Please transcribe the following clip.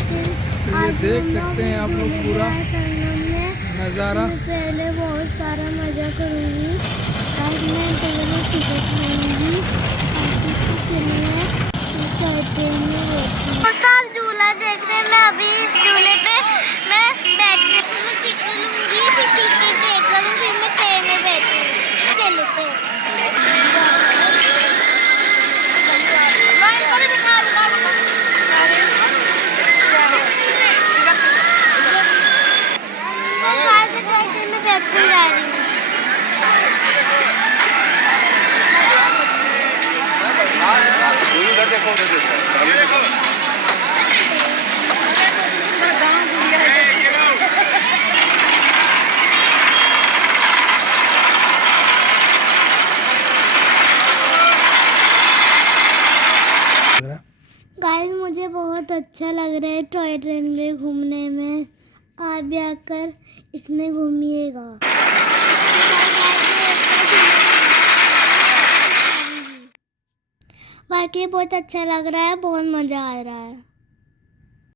तो ये देख सकते हैं आप लोग पूरा नज़ारा। पहले बहुत सारा मज़ा करूँगी, आज मैं पहले टिकट लूँगी झूला देखने में। अभी इस झूले पे मैं बैठने मैं टिकट लूँगी, फिर टिकट देखकर फिर मैं ट्रेन में बैठूँगी। चलते हैं। जा रही हूँ। गाइस मुझे बहुत अच्छा लग रहा है टॉय ट्रेन में घूमने में। आप भी आकर इसमें घूमिएगा। वाकई बहुत अच्छा लग रहा है, बहुत मज़ा आ रहा है।